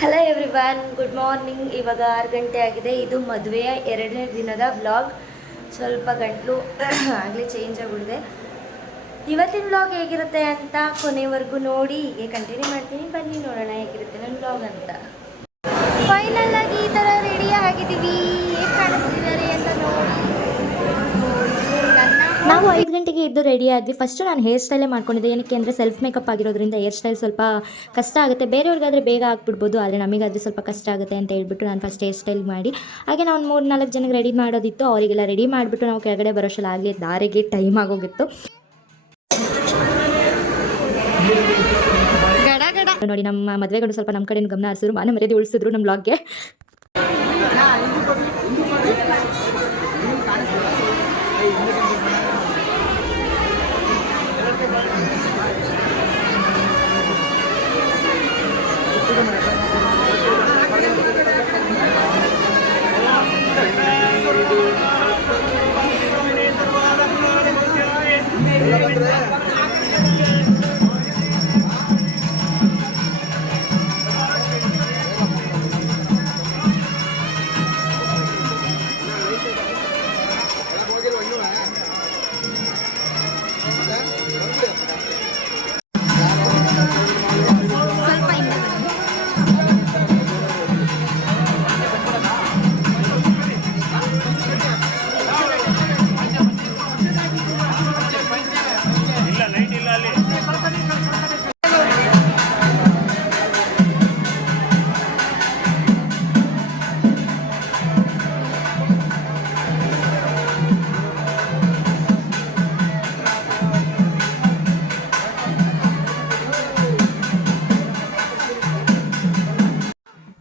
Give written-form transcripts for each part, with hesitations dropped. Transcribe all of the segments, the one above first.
Hello everyone, good morning. ಇವಾಗ 6 ಗಂಟೆ ಆಗಿದೆ. ಇದು ಮದುವೆಯ 2ನೇ ದಿನದ ವ್ಲಾಗ್. ಸ್ವಲ್ಪ ಗಂಟಲು ಆಗಲೇ ಚೇಂಜ್ ಆಗಿಬಿಡಿದೆ. ಇವತ್ತಿನ ವ್ಲಾಗ್ ಹೇಗಿರುತ್ತೆ ಅಂತ ಕೊನೆವರೆಗೂ ನೋಡಿ, ಹೀಗೆ ಕಂಟಿನ್ಯೂ ಮಾಡ್ತೀನಿ. ಬನ್ನಿ ನೋಡೋಣ ಹೇಗಿರುತ್ತೆ ನನ್ನ ವ್ಲಾಗ್ ಅಂತ. ಫೈನಲ್ ಆಗಿ ಈ ಥರ ರೆಡಿ ಆಗಿದ್ದೀವಿ. ಹೇಗೆ ಕಾಣಿಸ್ತಿದ್ದಾರೆ ಅಂತ ನೋಡಿ. ನಾವು 5 ಗಂಟೆಗೆ ಇದ್ದು ರೆಡಿ ಆದ್ವಿ. ಫಸ್ಟು ನಾನು ಹೇರ್ ಸ್ಟೈಲೇ ಮಾಡ್ಕೊಂಡಿದ್ದೆ. ಏನಕ್ಕೆ ಅಂದರೆ ಸೆಲ್ಫ್ ಮೇಕಪ್ ಆಗಿರೋದ್ರಿಂದ ಹೇರ್ ಸ್ಟೈಲ್ ಸ್ವಲ್ಪ ಕಷ್ಟ ಆಗುತ್ತೆ. ಬೇರೆಯವ್ರಿಗಾದರೆ ಬೇಗ ಹಾಕ್ಬಿಡ್ಬೋದು, ಆದರೆ ನಮಗಾದರೆ ಸ್ವಲ್ಪ ಕಷ್ಟ ಆಗುತ್ತೆ ಅಂತ ಹೇಳ್ಬಿಟ್ಟು ನಾನು ಫಸ್ಟ್ ಹೇರ್ ಸ್ಟೈಲ್ ಮಾಡಿ, ಹಾಗೆ ನಾವು 3-4 ಜನಕ್ಕೆ ರೆಡಿ ಮಾಡೋದಿತ್ತು. ಅವರಿಗೆಲ್ಲ ರೆಡಿ ಮಾಡಿಬಿಟ್ಟು ನಾವು ಕೆಳಗಡೆ ಬರೋಷ್ಟಲ್ಲ ಆಗಲಿ ದಾರಿಗೆ ಟೈಮ್ ಆಗೋಗಿತ್ತು. ನೋಡಿ, ನಮ್ಮ ಮದುವೆಗಳು ಸ್ವಲ್ಪ ನಮ್ಮ ಕಡೆಯಿಂದ ಗಮನ ಹರಿಸಿದ್ರು, ಮಾನ ಮರ್ಯಾದೆ ಉಳಿಸಿದ್ರು ನಮ್ಮ ಬ್ಲಾಗ್ಗೆ.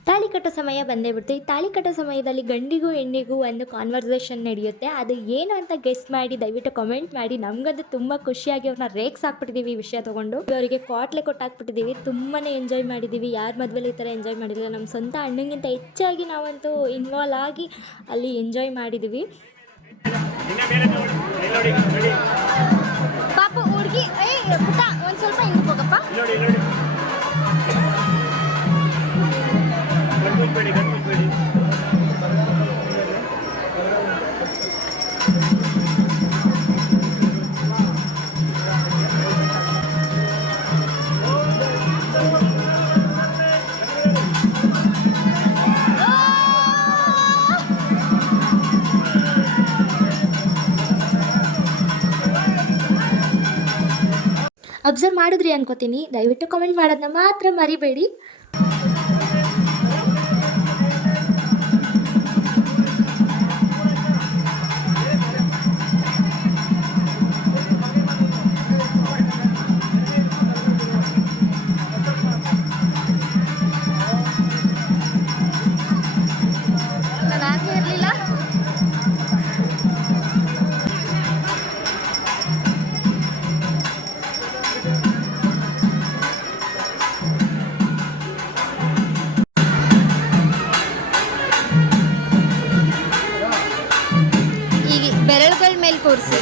ತಾಳಿ ಕಟ್ಟೋ ಸಮಯ ಬಂದೇ ಬಿಡ್ತು. ಈ ತಾಳಿ ಕಟ್ಟೋ ಸಮಯದಲ್ಲಿ ಗಂಡಿಗೂ ಹೆಣ್ಣಿಗೂ ಒಂದು ಕಾನ್ವರ್ಸೇಷನ್ ನಡೆಯುತ್ತೆ. ಅದು ಏನು ಅಂತ ಗೆಸ್ ಮಾಡಿ ದಯವಿಟ್ಟು ಕಮೆಂಟ್ ಮಾಡಿ. ನಮಗಂತೂ ತುಂಬ ಖುಷಿಯಾಗಿ ಅವ್ರನ್ನ ರೇಕ್ಸ್ ಹಾಕ್ಬಿಟ್ಟಿದ್ದೀವಿ ಈ ವಿಷಯ ತೊಗೊಂಡು. ಅವರಿಗೆ ಕ್ವಾಟ್ಲೆ ಕೊಟ್ಟಾಕ್ಬಿಟ್ಟಿದ್ದೀವಿ. ತುಂಬಾ ಎಂಜಾಯ್ ಮಾಡಿದ್ದೀವಿ. ಯಾರ ಮದುವೆಲಿ ಈ ಥರ ಎಂಜಾಯ್ ಮಾಡಿರಲಿಲ್ಲ. ನಮ್ಮ ಸ್ವಂತ ಅಣ್ಣಂಗಿಂತ ಹೆಚ್ಚಾಗಿ ನಾವಂತೂ ಇನ್ವಾಲ್ವ್ ಆಗಿ ಅಲ್ಲಿ ಎಂಜಾಯ್ ಮಾಡಿದ್ದೀವಿ. ಪಾಪ ಹುಡುಗಿ ಪುಟ್ಟ ಒಂದು ಸ್ವಲ್ಪ ಹಿಂಗೆ ಹೋಗಪ್ಪ. ಅಬ್ಸರ್ವ್ ಮಾಡಿದ್ರಿ ಅನ್ಕೋತೀನಿ. ದಯವಿಟ್ಟು ಕಮೆಂಟ್ ಮಾಡೋದನ್ನ ಮಾತ್ರ ಮರಿಬೇಡಿ. ಬೆರಳುಗಳ ಮೇಲೆ ಕೂರಿಸಿ.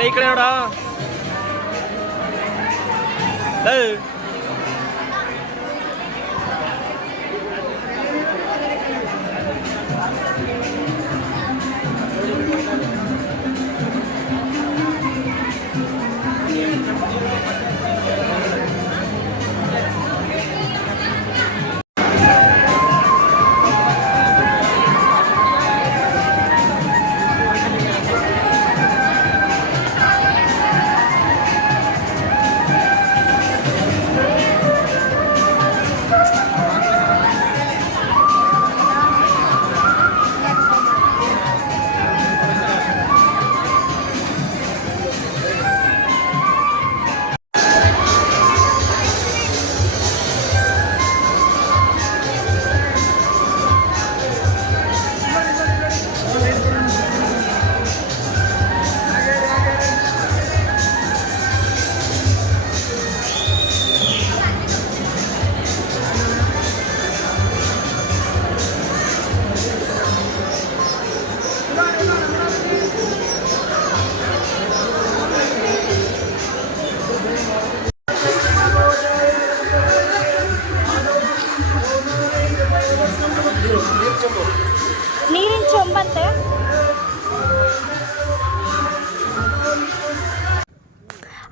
ಈ ಕಡೆ ನೋಡ.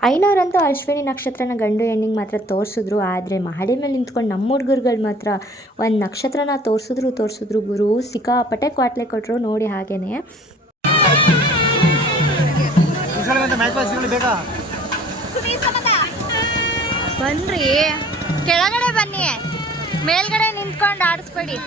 ಐನೋರಂತೂ ಅಶ್ವಿನಿ ನಕ್ಷತ್ರನ ಗಂಡು ಹೆಣ್ಣಿಗೆ ಮಾತ್ರ ತೋರಿಸಿದ್ರು. ಆದರೆ ಮಹಡಿ ಮೇಲೆ ನಿಂತ್ಕೊಂಡು ನಮ್ಮ ಹುಡುಗರುಗಳು ಮಾತ್ರ ಒಂದು ನಕ್ಷತ್ರನ ತೋರಿಸಿದ್ರು ಗುರು. ಸಿಕ್ಕಾಪಟ್ಟೆ ಕ್ವಾಟ್ಲೆ ಕೊಟ್ಟರು ನೋಡಿ. ಹಾಗೇನೆ ಬನ್ರಿ, ಕೆಳಗಡೆ ಬನ್ನಿ, ಮೇಲ್ಗಡೆ ನಿಂತ್ಕೊಂಡು ಆಡಿಸ್ಬೇಡಿ.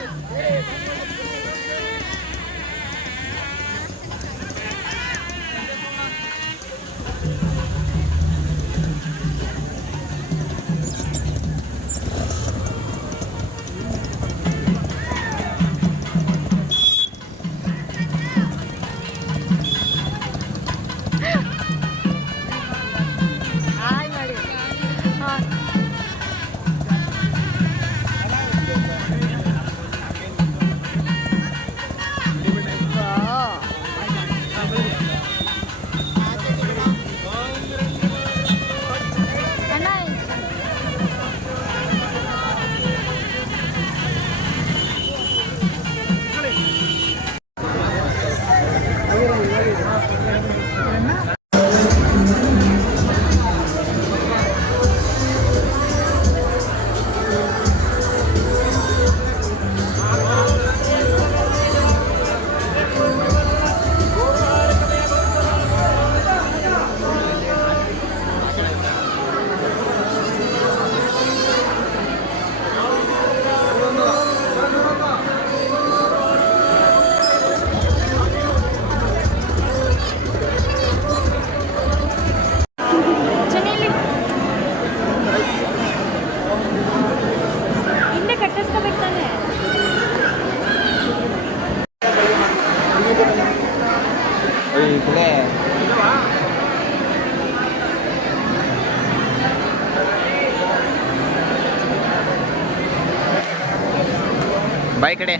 ಬಾಯ್ ಕಡೆ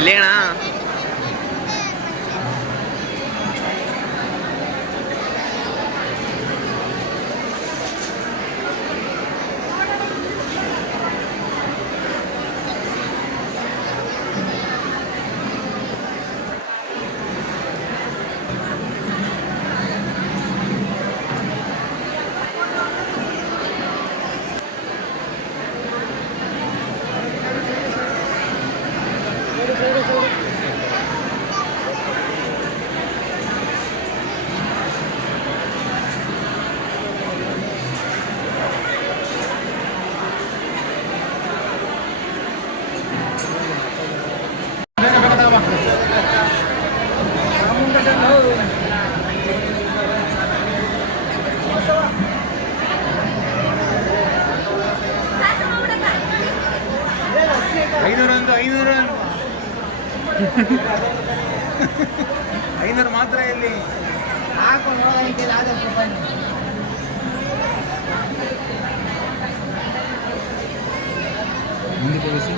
ಎಲ್ಲಿ ಅಣ್ಣ? ಐನೂರು ಮಾತ್ರ ಇಲ್ಲಿ ಮುಂದೆ ತೋರಿಸಿ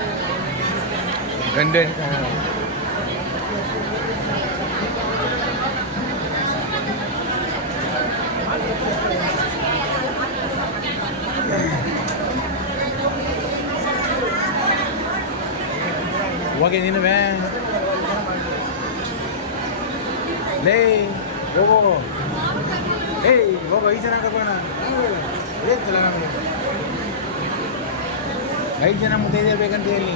ಗಂಡೆ ಹೋಗಿ ನೀನುವೇ ಲೇ ಹೋಗೋ ಏಯ್ ಹೋಗೋ 5 ಜನ ಕರ್ಕೋಣ ಗೊತ್ತಿಲ್ಲ ನಮಗೆ. 5 ಜನ ಮುತ್ತೈದೆ ಬೇಕಂತ ಹೇಳಿ.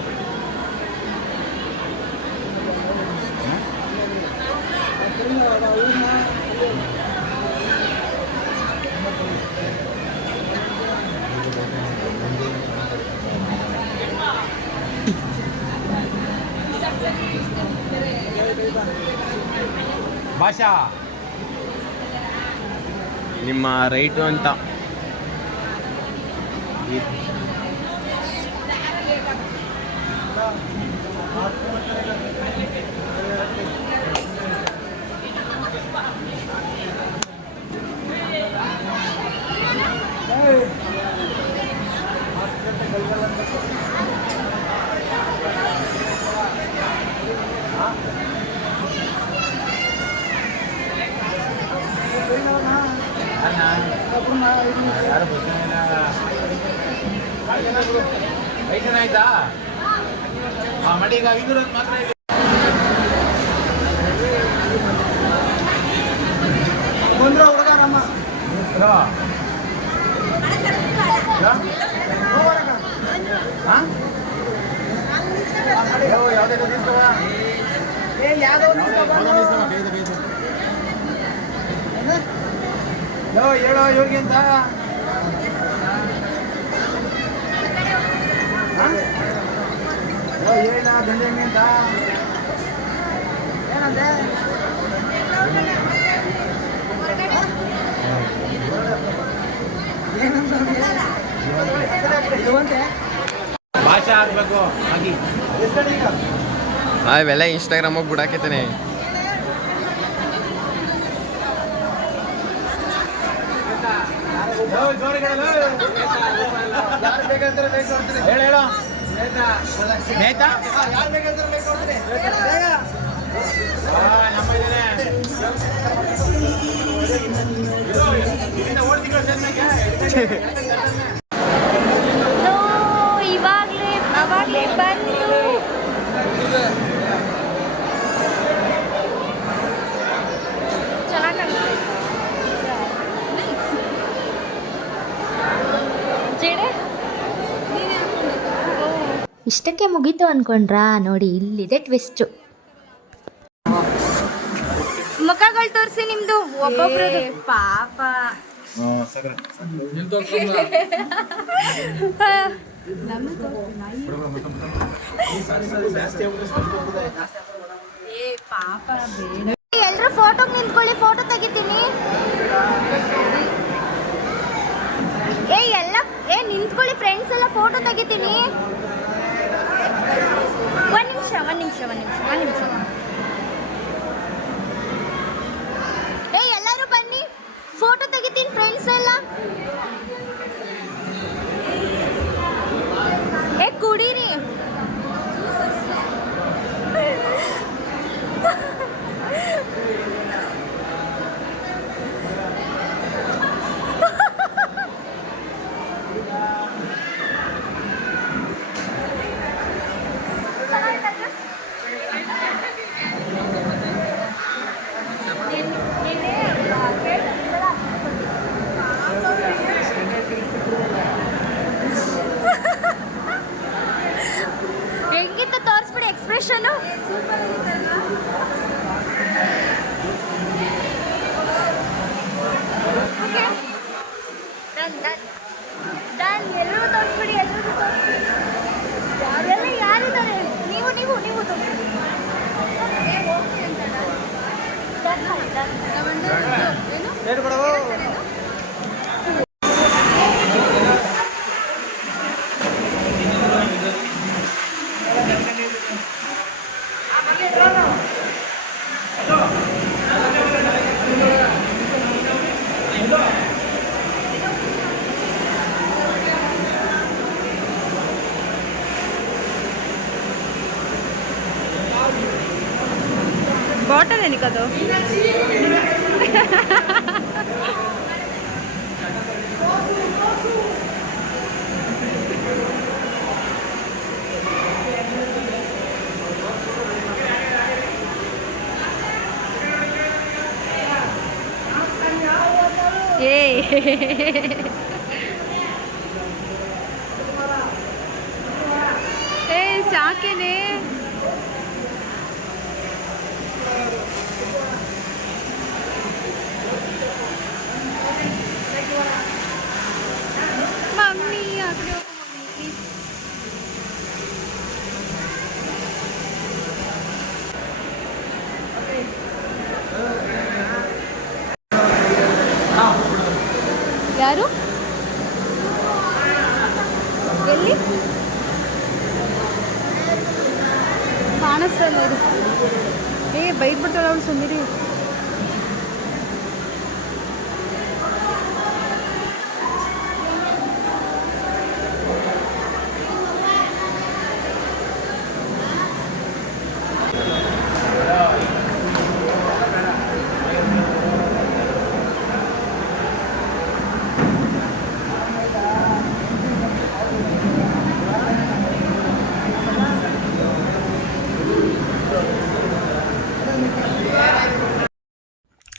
ಭಾಷಾ ನಿಮ್ಮ ರೈಟು ಅಂತ. ಯಾರು ಬರ್ತಾನೆ 5 ಜನ ಆಯ್ತಾ? ಮಡಿ ಈಗ 500 ಮಾತ್ರ ಇದೆ. ಬಂದ್ರ ಹುಡುಗ ನಮ್ಮ ಹೇಳೋ ಇವ್ರಿಗೆ ಅಂತ ಹೇಳ ದಂಡೆ ಅಂತ ಏನಂತೆ ಭಾಷೆ ಆಗ್ಬೇಕು ಆಗಿ ಅವೆಲ್ಲ ಇನ್ಸ್ಟಾಗ್ರಾಮಾಗ ಬಿಡಾಕೈತಾನೆ. ಹೇಳ ಹೇಳೋ ನೇತಾ ನಮ್ಮ ಇವಾಗಲೇ ಅವಾಗಲೇ ಬಂದು ಚೆನ್ನಾಗಿ ಇಷ್ಟಕ್ಕೆ ಮುಗೀತು ಅನ್ಕೊಂಡ್ರಾ? ನೋಡಿ ಇಲ್ಲಿದೆ ಟ್ವಿಸ್ಟು. ಮುಖಗಳು ತೋರಿಸಿ ನಿಮ್ದು ಒಬ್ಬೊಬ್ರು. ಪಾಪ ಎಲ್ರು ಫೋಟೋಗೆ ನಿಂತ್ಕೊಳ್ಳಿ, ಫೋಟೋ ತೆಗಿತೀನಿ. ನಿಂತ್ಕೊಳ್ಳಿ ಫ್ರೆಂಡ್ಸ್ ಎಲ್ಲ, ಫೋಟೋ ತೆಗಿತೀನಿ. ಒಂದ್ ನಿಮಿಷ. ಎಲ್ಲರೂ ಬನ್ನಿ, ಫೋಟೋ ತೆಗಿತೀನಿ ಫ್ರೆಂಡ್ಸ್ ಎಲ್ಲ. ಕುಡೀರಿ. ಹೆಂಗಿತ್ತು ತೋರಿಸ್ಬಿಡಿ ಎಕ್ಸ್ಪ್ರೆಷನ್. ಎಲ್ಲರೂ ತೋರಿಸ್ಬಿಡಿ, ಎಲ್ಲರಿಗೂ ತೋರಿಸ್ಬಿಡಿ. ಎಲ್ಲ ಯಾರಿದ್ದಾರೆ? ನೀವು ತೋರಿಸ್ಬಿಡಿ. బాటిల్ ఎన్ని కదా ఏ ಪ್ಲೀಸ್ ಯಾಕೇನೆ ಮಮ್ಮಿ ಆ ಕಡೆ ಹೋಗು ಮಮ್ಮಿ ಪ್ಲೀಸ್. ಯಾರು ಎಲ್ಲಿ ಕಾಣಿಸ್ತಲ್ಲ ಅದು. ಬೈದ್ಬಿಟ್ಟಲ್ಲ ಅವಳು ಸುಂದಿರಿ.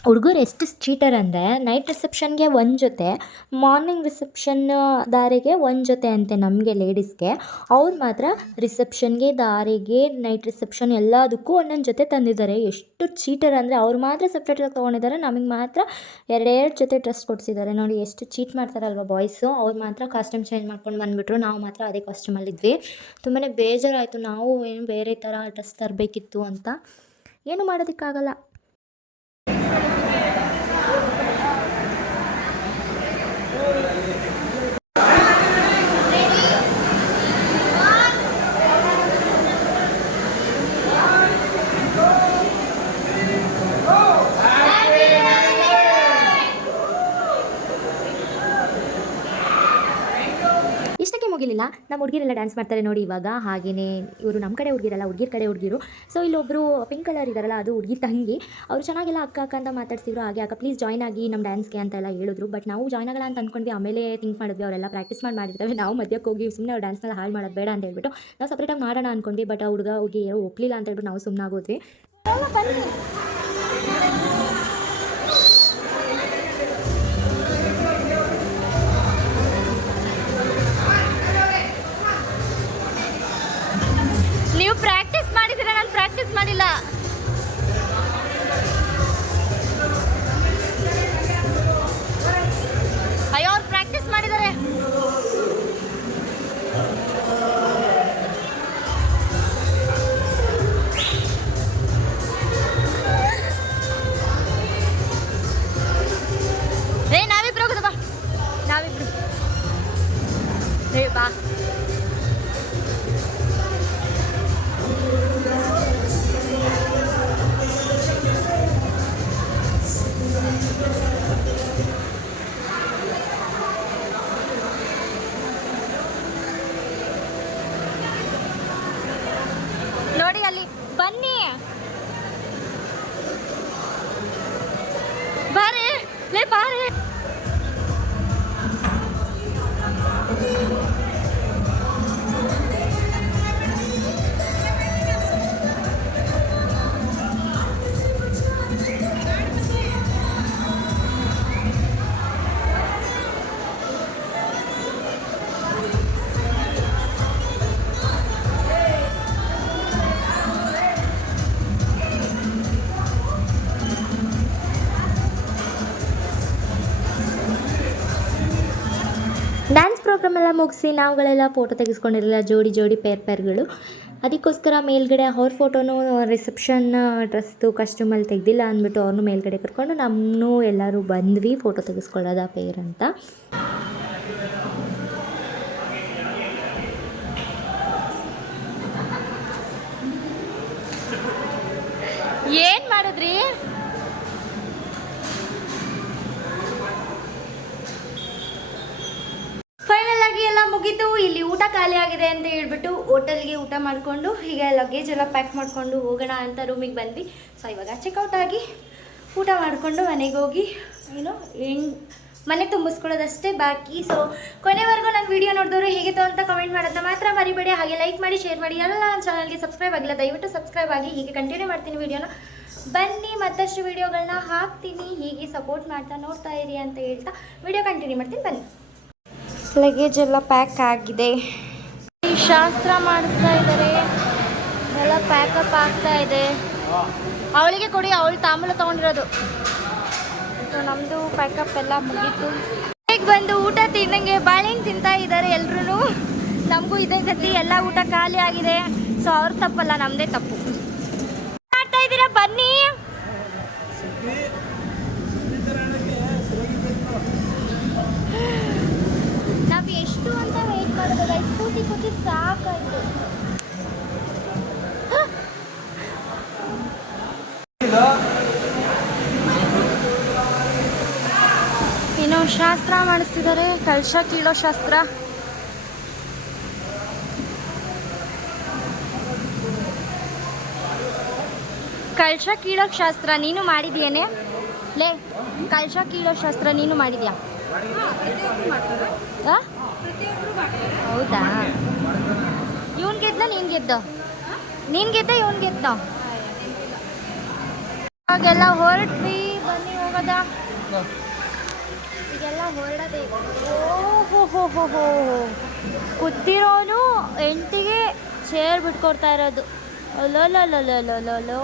ಹುಡುಗರು ಎಷ್ಟು ಚೀಟರ್ ಅಂದರೆ ನೈಟ್ ರಿಸೆಪ್ಷನ್ಗೆ ಒಂದು ಜೊತೆ, ಮಾರ್ನಿಂಗ್ ರಿಸೆಪ್ಷನ್ ದಾರಿಗೆ ಒಂದು ಜೊತೆ ಅಂತೆ ನಮಗೆ ಲೇಡೀಸ್ಗೆ. ಅವ್ರು ಮಾತ್ರ ರಿಸೆಪ್ಷನ್ಗೆ, ದಾರಿಗೆ, ನೈಟ್ ರಿಸೆಪ್ಷನ್ ಎಲ್ಲದಕ್ಕೂ ಒಂದೊಂದು ಜೊತೆ ತಂದಿದ್ದಾರೆ. ಎಷ್ಟು ಚೀಟರ್ ಅಂದರೆ ಅವ್ರು ಮಾತ್ರ ಸಪ್ರೇಟಾಗಿ ತೊಗೊಂಡಿದ್ದಾರೆ, ನಮಗೆ ಮಾತ್ರ ಎರಡೆರಡು ಜೊತೆ ಡ್ರೆಸ್ ಕೊಡಿಸಿದ್ದಾರೆ. ನೋಡಿ ಎಷ್ಟು ಚೀಟ್ ಮಾಡ್ತಾರಲ್ವ ಬಾಯ್ಸು. ಅವ್ರು ಮಾತ್ರ ಕಾಸ್ಟ್ಯೂಮ್ ಚೇಂಜ್ ಮಾಡ್ಕೊಂಡು ಬಂದುಬಿಟ್ರು, ನಾವು ಮಾತ್ರ ಅದೇ ಕಾಸ್ಟ್ಯೂಮಲ್ಲಿದ್ವಿ. ತುಂಬಾ ಬೇಜಾರಾಯಿತು. ನಾವು ಏನು ಬೇರೆ ಥರ ಡ್ರೆಸ್ ತರಬೇಕಿತ್ತು ಅಂತ. ಏನು ಮಾಡೋದಕ್ಕಾಗಲ್ಲ. ಇಷ್ಟಕ್ಕೆ ಮುಗಿಲಿಲ್ಲ, ನಮ್ಮ ಹುಡುಗಿರೆಲ್ಲ ಡ್ಯಾನ್ಸ್ ಮಾಡ್ತಾರೆ ನೋಡಿ ಇವಾಗ. ಹಾಗೆಯೇ ಇವರು ನಮ್ಮ ಕಡೆ ಹುಡುಗಿರಲ್ಲ, ಹುಡುಗಿರ ಕಡೆ ಹುಡುಗಿರು. ಸೊ ಇಲ್ಲೊಬ್ಬರು ಪಿಂಕ್ ಕಲರ್ ಇದ್ದಾರಲ್ಲ, ಅದು ಹುಡುಗಿ ತಂಗಿ. ಅವರು ಚೆನ್ನಾಗೆಲ್ಲ ಅಕ್ಕ ಅಕ್ಕ ಅಂತ ಮಾತಾಡ್ಸಿದ್ರು. ಹಾಗೆ ಅಕ್ಕ ಪ್ಲೀಸ್ ಜಾಯ್ನ್ ಆಗಿ ನಮ್ಮ ಡ್ಯಾನ್ಸ್ಗೆ ಅಂತೆಲ್ಲ ಹೇಳಿದ್ರು. ಬಟ್ ನಾವು ಜಾಯ್ನ್ ಆಗಲ್ಲ ಅಂತ ಅಂದ್ಕೊಂಡ್ವಿ. ಆಮೇಲೆ ಥಿಂಕ್ ಮಾಡಿದ್ವಿ ಅವರೆಲ್ಲ ಪ್ರಾಕ್ಟೀಸ್ ಮಾಡಿರ್ತವೆ, ನಾವು ಮಧ್ಯಕ್ಕೆ ಹೋಗಿ ಸುಮ್ಮನೆ ಅವ್ರು ಡ್ಯಾನ್ಸ್ನೆಲ್ಲ ಹಾಳು ಮಾಡೋದು ಬೇಡ ಅಂತ ಹೇಳ್ಬಿಟ್ಟು ನಾವು ಸಪ್ರೇಟಾಗಿ ಮಾಡೋಣ ಅಂದ್ಕೊಂಡ್ವಿ. ಬಟ್ ಆ ಹುಡುಗಿ ಯಾರೋ ಒಪ್ಪಲಿಲ್ಲ ಅಂತ ಹೇಳ್ಬಿಟ್ಟು ನಾವು ಸುಮ್ಮನೆ ಆಗೋದ್ವಿ. ನೀವು ಪ್ರಾಕ್ಟೀಸ್ ಮಾಡಿದ್ದೀರಾ, ನಾನು ಪ್ರಾಕ್ಟೀಸ್ ಮಾಡಿಲ್ಲ. ಅಯ್ಯೋ ಅವ್ರು ಪ್ರಾಕ್ಟೀಸ್ ಮಾಡಿದ್ದಾರೆ. ನಾವಿಬ್ರು ಹೋಗೋದು ಬಾ, ನಾವಿಬ್ರು ಬಾ. ನೋಡಿ ಅಲ್ಲಿ ಬನ್ನಿ, ಬಾರೆ ಲೇ ಬಾರೆ. ಡ್ಯಾನ್ಸ್ ಪ್ರೋಗ್ರಾಮ್ ಎಲ್ಲ ಮುಗಿಸಿ ನಾವುಗಳೆಲ್ಲ ಫೋಟೋ ತೆಗೆಸ್ಕೊಂಡಿರಲಿಲ್ಲ, ಜೋಡಿ ಜೋಡಿ ಪೇರ್ಗಳು. ಅದಕ್ಕೋಸ್ಕರ ಮೇಲ್ಗಡೆ ಅವ್ರ ಫೋಟೋನು ರಿಸೆಪ್ಷನ್ ಡ್ರೆಸ್ದು ಕಾಸ್ಟ್ಯೂಮಲ್ಲಿ ತೆಗೆದಿಲ್ಲ ಅಂದ್ಬಿಟ್ಟು ಅವ್ರನ್ನೂ ಮೇಲ್ಗಡೆ ಕರ್ಕೊಂಡು ನಮ್ಮನ್ನೂ ಎಲ್ಲರೂ ಬಂದ್ವಿ ಫೋಟೋ ತೆಗೆಸ್ಕೊಳ್ಳೋದ ಪೇರ್ ಅಂತ. ಏನು ಮಾಡಿದ್ರಿ? ಫೈನಲ್ ಆಗಿ ಎಲ್ಲ ಮುಗಿತು. ಇಲ್ಲಿ ಊಟ ಖಾಲಿ ಆಗಿದೆ ಅಂತ ಹೇಳ್ಬಿಟ್ಟು ಹೋಟೆಲ್ಗೆ ಊಟ ಮಾಡಿಕೊಂಡು ಈಗ ಲಗೇಜ್ ಎಲ್ಲ ಪ್ಯಾಕ್ ಮಾಡಿಕೊಂಡು ಹೋಗೋಣ ಅಂತ ರೂಮಿಗೆ ಬಂದ್ವಿ. ಸೊ ಇವಾಗ ಚೆಕ್ಔಟ್ ಆಗಿ ಊಟ ಮಾಡಿಕೊಂಡು ಮನೆಗೆ ಹೋಗಿ ಮನೆ ತುಂಬಿಸ್ಕೊಳ್ಳೋದಷ್ಟೇ ಬಾಕಿ. ಸೊ ಕೊನೆವರೆಗೂ ನನ್ನ ವೀಡಿಯೋ ನೋಡಿದವರು ಹೇಗಿತ್ತು ಅಂತ ಕಮೆಂಟ್ ಮಾಡೋದನ್ನ ಮಾತ್ರ ಮರಿಬೇಡಿ. ಹಾಗೆ ಲೈಕ್ ಮಾಡಿ, ಶೇರ್ ಮಾಡಿ. ಎಲ್ಲ ನನ್ನ ಚಾನಲ್ಗೆ ಸಬ್ಸ್ಕ್ರೈಬ್ ಆಗಿಲ್ಲ, ದಯವಿಟ್ಟು ಸಬ್ಸ್ಕ್ರೈಬ್ ಆಗಿ. ಹೀಗೆ ಕಂಟಿನ್ಯೂ ಮಾಡ್ತೀನಿ ವೀಡಿಯೋನ. ಬನ್ನಿ ಮತ್ತಷ್ಟು ವೀಡಿಯೋಗಳನ್ನ ಹಾಕ್ತೀನಿ, ಹೀಗೆ ಸಪೋರ್ಟ್ ಮಾಡ್ತಾ ನೋಡ್ತಾ ಇರಿ ಅಂತ ಹೇಳ್ತಾ ವಿಡಿಯೋ ಕಂಟಿನ್ಯೂ ಮಾಡ್ತೀನಿ. ಬನ್ನಿ. ಲಗೇಜ್ ಎಲ್ಲ ಪ್ಯಾಕ್ ಆಗಿದೆ. ಶಾಸ್ತ್ರ ಮಾಡಿಸ್ತಾ ಇದ್ದಾರೆ. ಎಲ್ಲ ಪ್ಯಾಕಪ್ ಆಗ್ತಾ ಇದೆ. ಅವಳಿಗೆ ಕೊಡಿ, ಅವಳು ತಾಂಬೂಲ ತೊಗೊಂಡಿರೋದು. ನಮ್ಮದು ಪ್ಯಾಕಪ್ ಎಲ್ಲ ಮುಗೀತು. ಈಗ ಬಂದು ಊಟ ತಿನ್ನಂಗೆ ಬಾಳೆಹಣ್ಣು ತಿಂತಾ ಇದ್ದಾರೆ ಎಲ್ರೂ. ನಮಗೂ ಇದೇ ಗತಿ, ಎಲ್ಲ ಊಟ ಖಾಲಿ ಆಗಿದೆ. ಸೊ ಅವ್ರ ತಪ್ಪಲ್ಲ, ನಮ್ಮದೇ ತಪ್ಪು. ಮಾಡ್ತಾ ಇದ್ದೀರಾ ಬನ್ನಿ. ನಾವು ಎಷ್ಟು ಅಂತ ವೆಯ್ಟ್ ಮಾಡೋದು, ಸ್ಕೂಟಿ ಕೂತಿ ಸಾಕಾಯ್ತು. ಏನೋ ಶಾಸ್ತ್ರ ಮಾಡಿಸ್ತಿದ್ದಾರೆ, ಕಲಶ ಕೀಳೋ ಶಾಸ್ತ್ರ. ಕಲಶ ಕೀಳೋ ಶಾಸ್ತ್ರ ನೀನು ಮಾಡಿದ್ಯೇನೆ? ಲೇ, ಕಲಶ ಕೀಳೋ ಶಾಸ್ತ್ರ ನೀನು ಮಾಡಿದ್ಯಾ? ಹೌದಾ? ಇವನ್ ಗೆದ್ದ, ನೀನ್ ಗೆದ್ದ? ನೀನ್ ಗೆದ್ದ, ಇವನ್ ಗೆದ್ದ? ಹಾಗೆಲ್ಲ ಹೊರಟ್ವಿ. ಬನ್ನಿ ಹೋಗೋದ. ಈಗೆಲ್ಲ ಹೊರಡದೆ. ಓಹೋ, ಕೂತಿರೋನು ಎಂಟಿಗೆ ಚೇರ್ ಬಿಟ್ಕೊಡ್ತಾ ಇರೋದು. ಲೋ.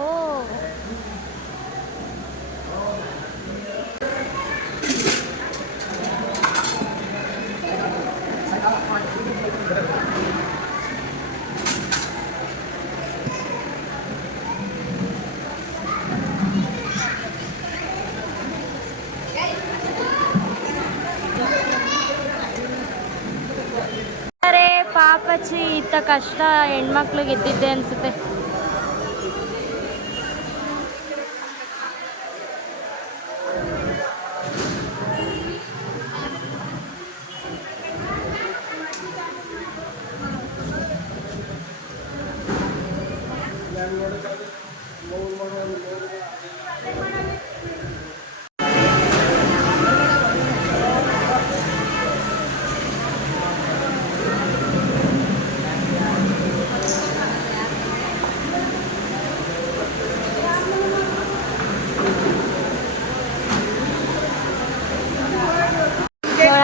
ಪಾಪಚ್ಚಿ, ಇತ್ತ ಕಷ್ಟ ಹೆಣ್ಮಕ್ಳಿಗೆ ಇದ್ದಿದ್ದೆ ಅನ್ಸುತ್ತೆ.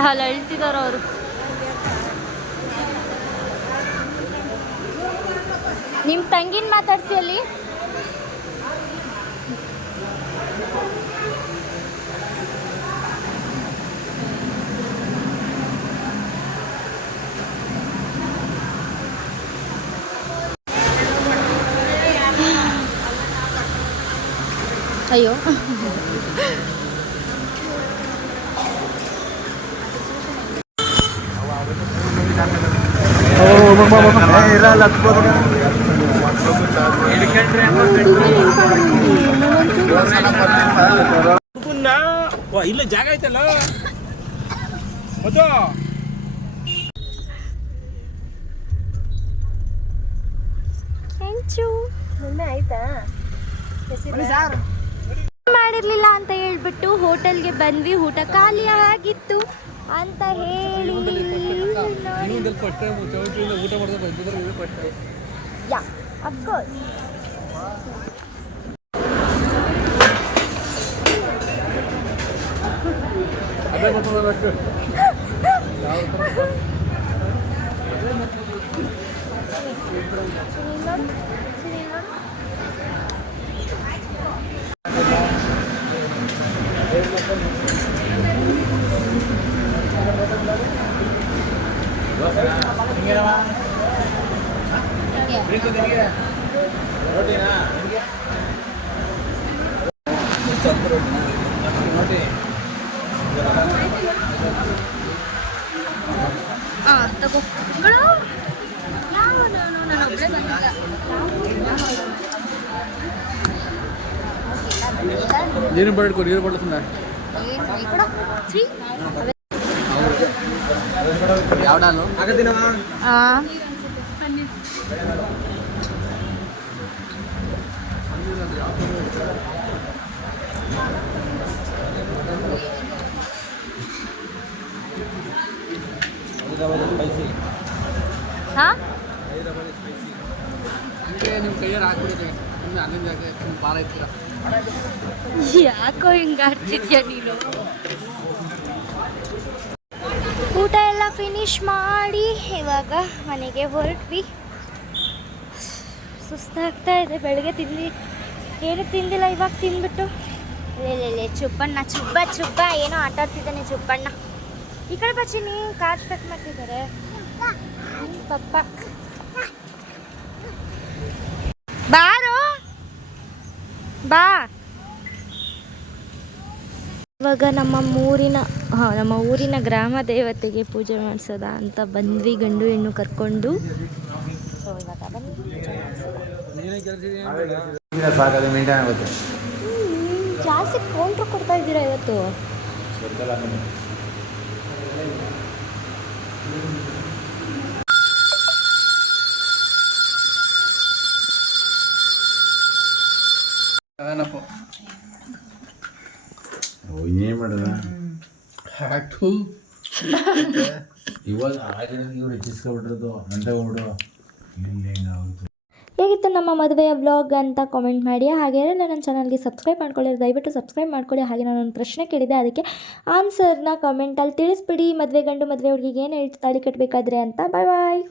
ಅಲ್ಲಿ ಅಳ್ತಿದಾರ ಅವರು. ನಿಮ್ಮ ತಂಗಿನ ಮಾತಾಡ್ಸಿ ಅಲ್ಲಿ. ಅಯ್ಯೋ, ಇಲ್ಲ ಜಾಗ ಐತಲ್ಲ ಮತ್ತೆ ಆಯ್ತಾ ಮಾಡಿರ್ಲಿಲ್ಲ ಅಂತ ಹೇಳ್ಬಿಟ್ಟು ಹೋಟೆಲ್ಗೆ ಬಂದ್ವಿ. ಊಟ ಖಾಲಿ ಆಗಿತ್ತು ಅಂತ ಹೇಳಿ ಯಾ ಅಫ್ಕೋರ್ಸ್. ತಗೋ ನಾನು ಒಬ್ಬಳೇ ಬಂದಿಲ್ಲ. ನೀರು ಬಡ್ಕೊ, ನೀರು ಬಡ್ಕೊಂಡ ಯಾವ್ದಾನು ಆಗದಿನ ನಿಮ್ಮ ಕೈಯಾರ ಹಾಕ್ಬಿಡಿದೆ. ಅಲ್ಲಿಂದ ಭಾಳ ಇರ್ತೀರ. ಯಾಕೋ ಹಿಂಗೆ ಆಡ್ತಿದ್ಯಾ ನೀನು? ಊಟ ಎಲ್ಲ ಫಿನಿಶ್ ಮಾಡಿ ಇವಾಗ ಮನೆಗೆ ಹೊರಟ್ವಿ. ಸುಸ್ತಾಗ್ತಾ ಇದೆ. ಬೆಳಗ್ಗೆ ಏನು ತಿಂದಿಲ್ಲ, ಇವಾಗ ತಿಂದ್ಬಿಟ್ಟು ಚುಬ್ಬಣ್ಣ ಚುಬ್ಬ ಏನೋ ಆಟ ಆಡ್ತಿದ್ದಾನೆ ಚುಬ್ಬಣ್ಣ. ಈ ಕಡೆ ಬಚ್ಚಿನಿ ಕಾರ್ ಸ್ಟಾರ್ಟ್ ಮಾಡ್ತಿದ್ದಾರೆ ಪಪ್ಪ. ಬಾರೋ ಬಾ. ಇವಾಗ ನಮ್ಮ ಊರಿನ ಗ್ರಾಮ ದೇವತೆಗೆ ಪೂಜೆ ಮಾಡಿಸೋದ ಅಂತ ಬಂದ್ವಿ, ಗಂಡು ಹೆಣ್ಣು ಕರ್ಕೊಂಡು. ಸೊ ಇವಾಗ ಬನ್ನಿ ಪೂಜೆ ಮಾಡಿಸೋದ. ಸಾಕದು ಮೇಂಟೈನ್ ಆಗುತ್ತೆ. ಜಾಸ್ತಿ ಕೌಂಟ್ರ್ ಕೊಡ್ತಾ ಇದ್ದೀರಾ ಇವತ್ತು. ಏನ್ ಮಾಡದ ಇವಾಗ ಇವ್ರು ಹೆಚ್ಚಿಸ್ಕೊಬಿಟ್ರದು ಅಂತ ಹೋಗ್ಬಿಡು. ಹೇಗಿತ್ತು ನಮ್ಮ ಮದುವೆಯ ವ್ಲಾಗ್ ಅಂತ ಕಾಮೆಂಟ್ ಮಾಡಿ. ಹಾಗೆ ನನ್ನ ಚಾನಲ್ಗೆ ಸಬ್ಸ್ಕ್ರೈಬ್ ಮಾಡ್ಕೊಳ್ಳಿ, ದಯವಿಟ್ಟು ಸಬ್ಸ್ಕ್ರೈಬ್ ಮಾಡ್ಕೊಳ್ಳಿ. ಹಾಗೆ ನಾನೊಂದು ಪ್ರಶ್ನೆ ಕೇಳಿದೆ, ಅದಕ್ಕೆ ಆನ್ಸರ್ನ ಕಮೆಂಟಲ್ಲಿ ತಿಳಿಸ್ಬಿಡಿ. ಮದುವೆ ಗಂಡು ಮದುವೆ ಹುಡುಗಿಗೆ ಏನು ಹೇಳ್ತು ತಾಳಿ ಕಟ್ಟಬೇಕಾದ್ರೆ ಅಂತ. ಬಾಯ್ ಬಾಯ್.